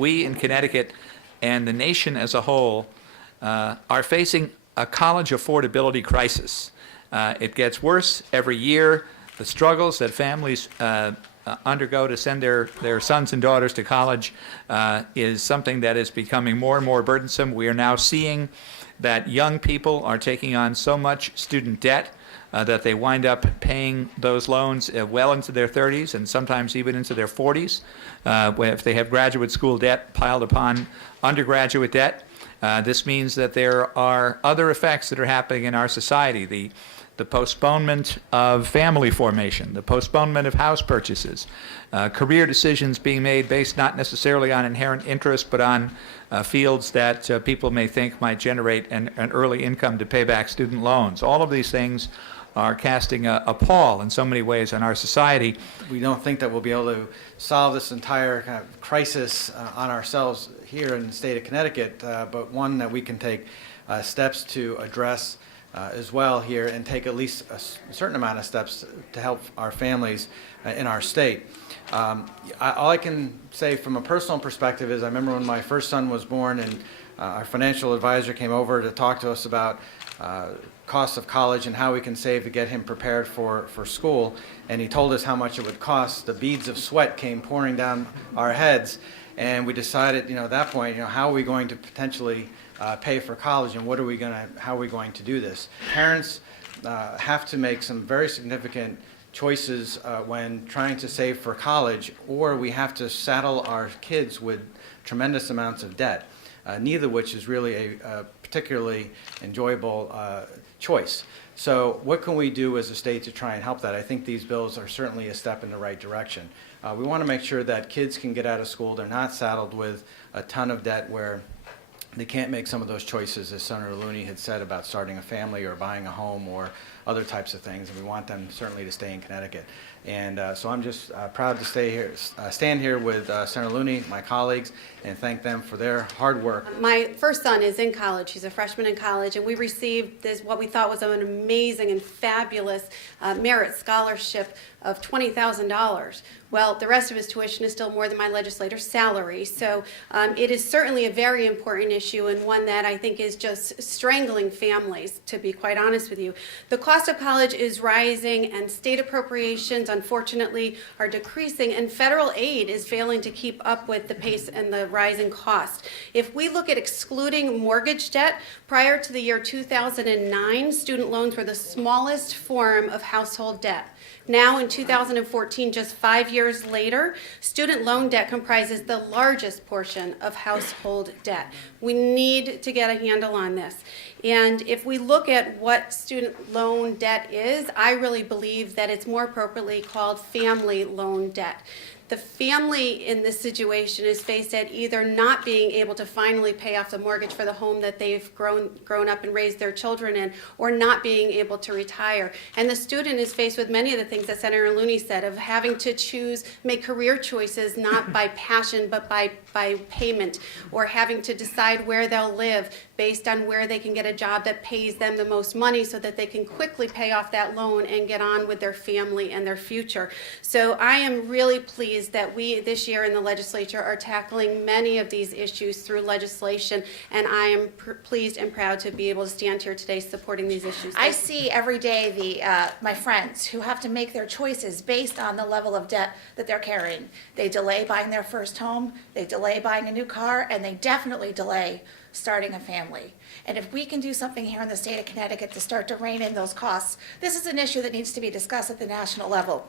we in Connecticut and the nation as a whole are facing a college affordability crisis. It gets worse every year. The struggles that families undergo to send their sons and daughters to college is something that is becoming more and more burdensome. We are now seeing that young people are taking on so much student debt that they wind up paying those loans well into their 30s and sometimes even into their 40s. If they have graduate school debt piled upon undergraduate debt, this means that there are other effects that are happening in our society. The postponement of family formation, the postponement of house purchases, career decisions being made based not necessarily on inherent interest, but on fields that people may think might generate an early income to pay back student loans. All of these things are casting a pall in so many ways on our society. We don't think that we'll be able to solve this entire kind of crisis on ourselves here in the state of Connecticut, but one that we can take steps to address as well here and take at least a certain amount of steps to help our families in our state. All I can say from a personal perspective is I remember when my first son was born and our financial advisor came over to talk to us about costs of college and how we can save to get him prepared for school, and he told us how much it would cost. The beads of sweat came pouring down our heads, and we decided, at that point, how are we going to potentially pay for college, and how are we going to do this? Parents have to make some very significant choices when trying to save for college, or we have to saddle our kids with tremendous amounts of debt, neither of which is really a particularly enjoyable choice. So what can we do as a state to try and help that? I think these bills are certainly a step in the right direction. We want to make sure that kids can get out of school. They're not saddled with a ton of debt where they can't make some of those choices, as Senator Leone had said, about starting a family or buying a home or other types of things, and we want them certainly to stay in Connecticut. And so I'm just proud to stand here with Senator Leone, my colleagues, and thank them for their hard work. My first son is in college. He's a freshman in college, and we received what we thought was an amazing and fabulous merit scholarship of $20,000. Well, the rest of his tuition is still more than my legislator's salary. So it is certainly a very important issue, and one that I think is just strangling families, to be quite honest with you. The cost of college is rising, and state appropriations, unfortunately, are decreasing, and federal aid is failing to keep up with the pace and the rising cost. If we look at excluding mortgage debt, prior to the year 2009, student loans were the smallest form of household debt. Now in 2014, just 5 years later, student loan debt comprises the largest portion of household debt. We need to get a handle on this. And if we look at what student loan debt is, I really believe that it's more appropriately called family loan debt. The family in this situation is faced at either not being able to finally pay off the mortgage for the home that they've grown up and raised their children in, or not being able to retire. And the student is faced with many of the things that Senator Leone said, of having to make career choices not by passion but by payment, or having to decide where they'll live based on where they can get a job that pays them the most money so that they can quickly pay off that loan and get on with their family and their future. So I am really pleased that we this year in the legislature are tackling many of these issues through legislation, and I am pleased and proud to be able to stand here today supporting these issues. I see every day my friends who have to make their choices based on the level of debt that they're carrying. They delay buying their first home, they delay buying a new car, and they definitely delay starting a family. And if we can do something here in the state of Connecticut to start to rein in those costs, this is an issue that needs to be discussed at the national level.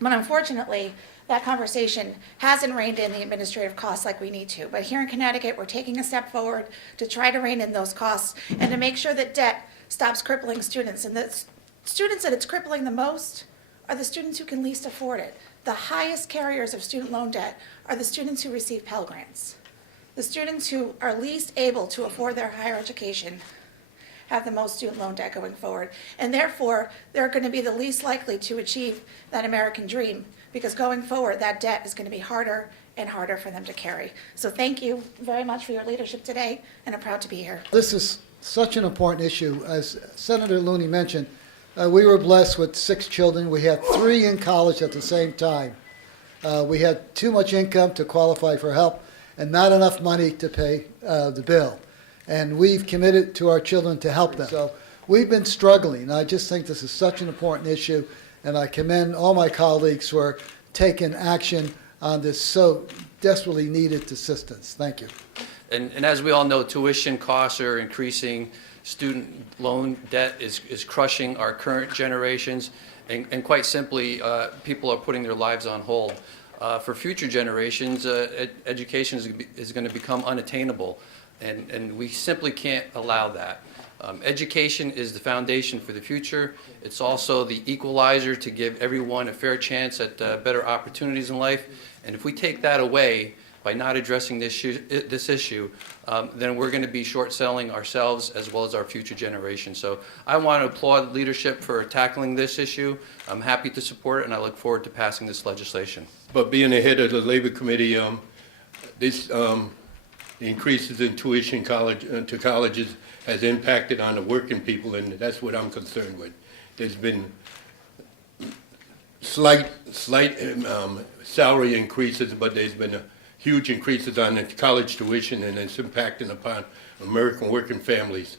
But unfortunately, that conversation hasn't reined in the administrative costs like we need to. But here in Connecticut, we're taking a step forward to try to rein in those costs and to make sure that debt stops crippling students. And the students that it's crippling the most are the students who can least afford it. The highest carriers of student loan debt are the students who receive Pell Grants. The students who are least able to afford their higher education have the most student loan debt going forward. And therefore, they're going to be the least likely to achieve that American dream, because going forward, that debt is going to be harder and harder for them to carry. So thank you very much for your leadership today, and I'm proud to be here. This is such an important issue. As Senator Leone mentioned, we were blessed with 6 children. We had 3 in college at the same time. We had too much income to qualify for help, and not enough money to pay the bill. And we've committed to our children to help them. So we've been struggling. I just think this is such an important issue, and I commend all my colleagues for taking action on this so desperately needed assistance. Thank you. And as we all know, tuition costs are increasing. Student loan debt is crushing our current generations. And quite simply, people are putting their lives on hold. For future generations, education is going to become unattainable. And we simply can't allow that. Education is the foundation for the future. It's also the equalizer to give everyone a fair chance at better opportunities in life. And if we take that away by not addressing this issue, then we're going to be short-selling ourselves as well as our future generations. So I want to applaud leadership for tackling this issue. I'm happy to support it, and I look forward to passing this legislation. But being the head of the Labor Committee, this increases in tuition to colleges has impacted on the working people, and that's what I'm concerned with. There's been slight salary increases, but there's been huge increases on the college tuition, and it's impacting upon American working families.